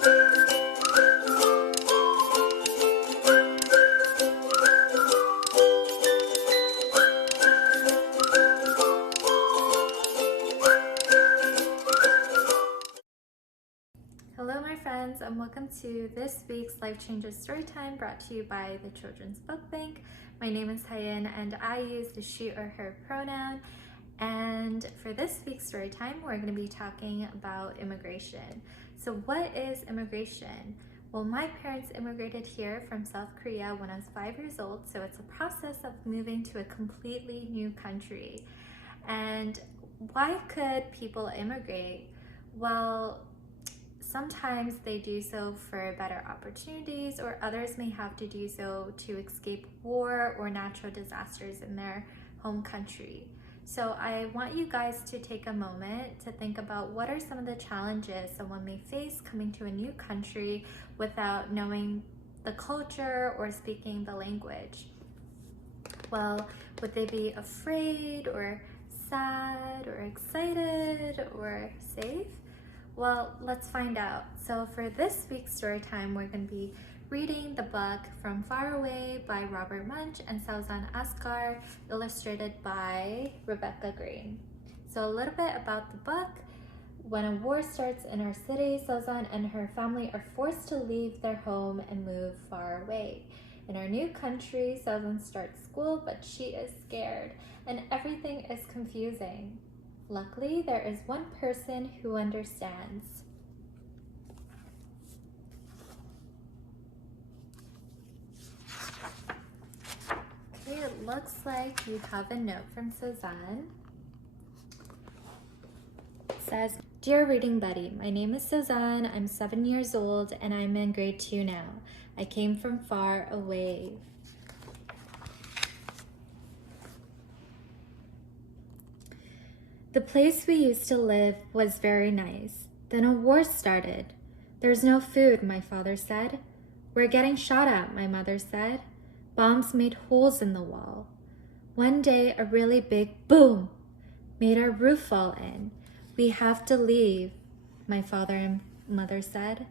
Hello my friends, and welcome to this week's Life Changes Storytime brought to you by the Children's Book Bank. My name is Yeon and I use the she or her pronoun. And for this week's storytime, we're going to be talking about immigration. So what is immigration? Well, my parents immigrated here from South Korea when I was 5 years old, so it's a process of moving to a completely new country. And why could people immigrate? Well, sometimes they do so for better opportunities, or others may have to do so to escape war or natural disasters in their home country. So I want you guys to take a moment to think about what are some of the challenges someone may face coming to a new country without knowing the culture or speaking the language. Well, would they be afraid or sad or excited or safe? Well, let's find out. So for this week's story time, we're going to be reading the book From Far Away by Robert Munsch and Saoussan Askar, illustrated by Rebecca Green. So a little bit about the book. When a war starts in our city, Saoussan and her family are forced to leave their home and move far away. In our new country, Saoussan starts school, but she is scared and everything is confusing. Luckily, there is one person who understands. Okay, it looks like you have a note from Saoussan. It says, "Dear reading buddy, my name is Saoussan. I'm 7 years old and I'm in grade 2 now. I came from far away." The place we used to live was very nice. Then a war started. "There's no food," my father said. "We're getting shot at," my mother said. Bombs made holes in the wall. One day, a really big boom made our roof fall in. "We have to leave," my father and mother said.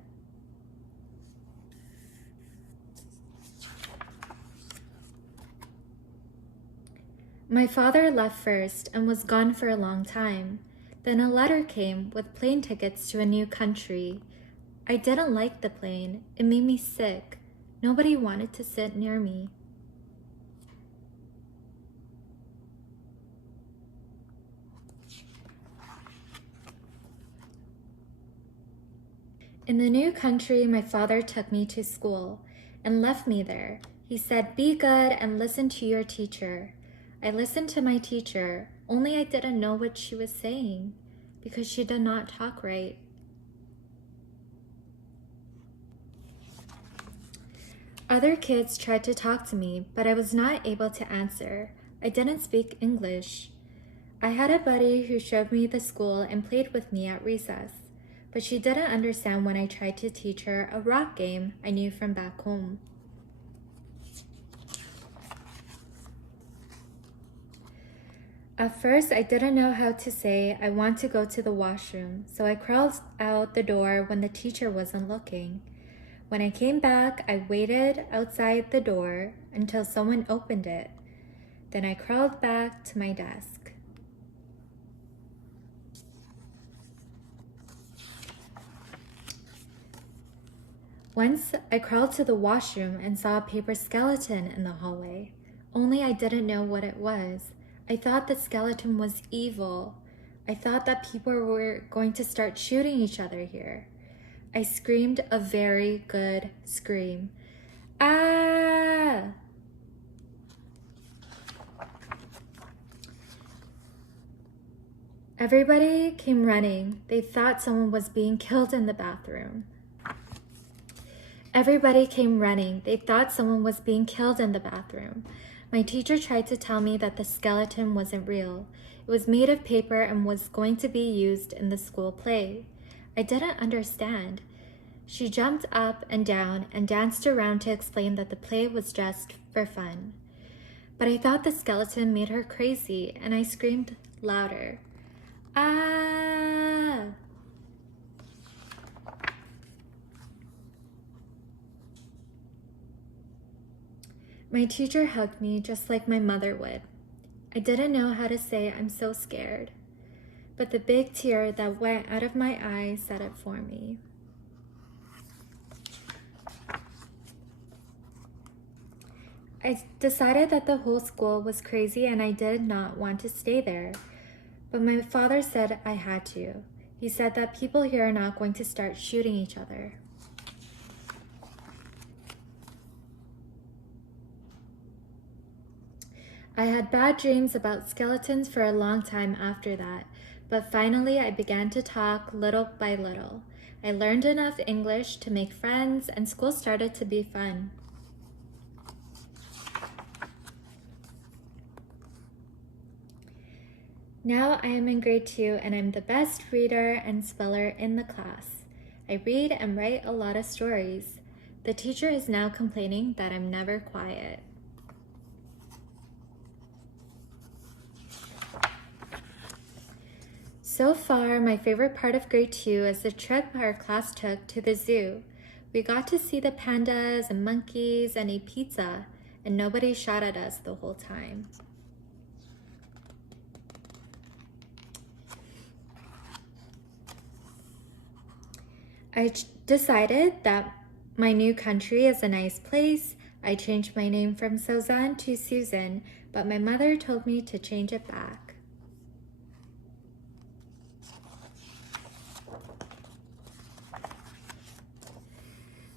My father left first and was gone for a long time. Then a letter came with plane tickets to a new country. I didn't like the plane. It made me sick. Nobody wanted to sit near me. In the new country, my father took me to school and left me there. He said, "Be good and listen to your teacher." I listened to my teacher, only I didn't know what she was saying because she did not talk right. Other kids tried to talk to me, but I was not able to answer. I didn't speak English. I had a buddy who showed me the school and played with me at recess, but she didn't understand when I tried to teach her a rock game I knew from back home. At first, I didn't know how to say, "I want to go to the washroom," so I crawled out the door when the teacher wasn't looking. When I came back, I waited outside the door until someone opened it. Then I crawled back to my desk. Once, I crawled to the washroom and saw a paper skeleton in the hallway, only I didn't know what it was. I thought the skeleton was evil. I thought that people were going to start shooting each other here. I screamed a very good scream. "Ah!" Everybody came running. They thought someone was being killed in the bathroom. Everybody came running. They thought someone was being killed in the bathroom. My teacher tried to tell me that the skeleton wasn't real. It was made of paper and was going to be used in the school play. I didn't understand. She jumped up and down and danced around to explain that the play was just for fun. But I thought the skeleton made her crazy, and I screamed louder. "Ah!" My teacher hugged me just like my mother would. I didn't know how to say I'm so scared, but the big tear that went out of my eye said it for me. I decided that the whole school was crazy and I did not want to stay there, but my father said I had to. He said that people here are not going to start shooting each other. I had bad dreams about skeletons for a long time after that, but finally I began to talk little by little. I learned enough English to make friends and school started to be fun. Now I am in grade 2 and I'm the best reader and speller in the class. I read and write a lot of stories. The teacher is now complaining that I'm never quiet. So far, my favorite part of grade 2 is the trip our class took to the zoo. We got to see the pandas and monkeys and eat pizza, and nobody shot at us the whole time. I decided that my new country is a nice place. I changed my name from Saoussan to Susan, but my mother told me to change it back.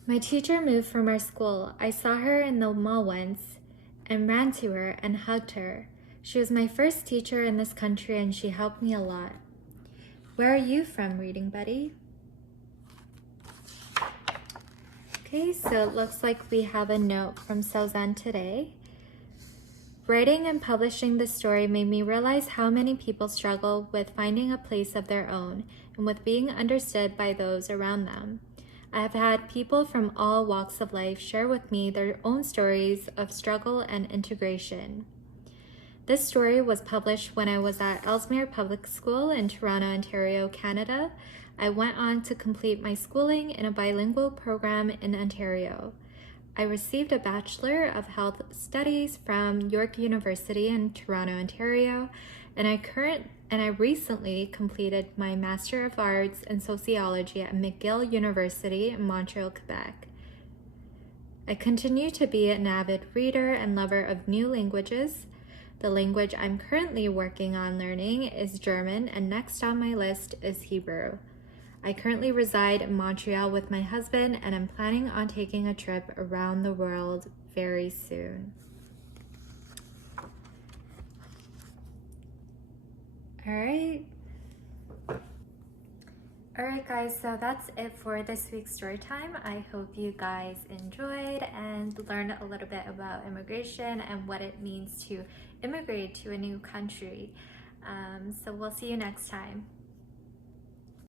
My teacher moved from our school. I saw her in the mall once and ran to her and hugged her. She was my first teacher in this country and she helped me a lot. Where are you from, Reading Buddy? Okay, so it looks like we have a note from Saoussan today. Writing and publishing this story made me realize how many people struggle with finding a place of their own and with being understood by those around them. I have had people from all walks of life share with me their own stories of struggle and integration. This story was published when I was at Ellesmere Public School in Toronto, Ontario, Canada. I went on to complete my schooling in a bilingual program in Ontario. I received a Bachelor of Health Studies from York University in Toronto, Ontario, and I recently completed my Master of Arts in Sociology at McGill University in Montreal, Quebec. I continue to be an avid reader and lover of new languages. The language I'm currently working on learning is German, and next on my list is Hebrew. I currently reside in Montreal with my husband, and I'm planning on taking a trip around the world very soon. Alright guys, so that's it for this week's story time. I hope you guys enjoyed and learned a little bit about immigration and what it means to immigrate to a new country. So we'll see you next time.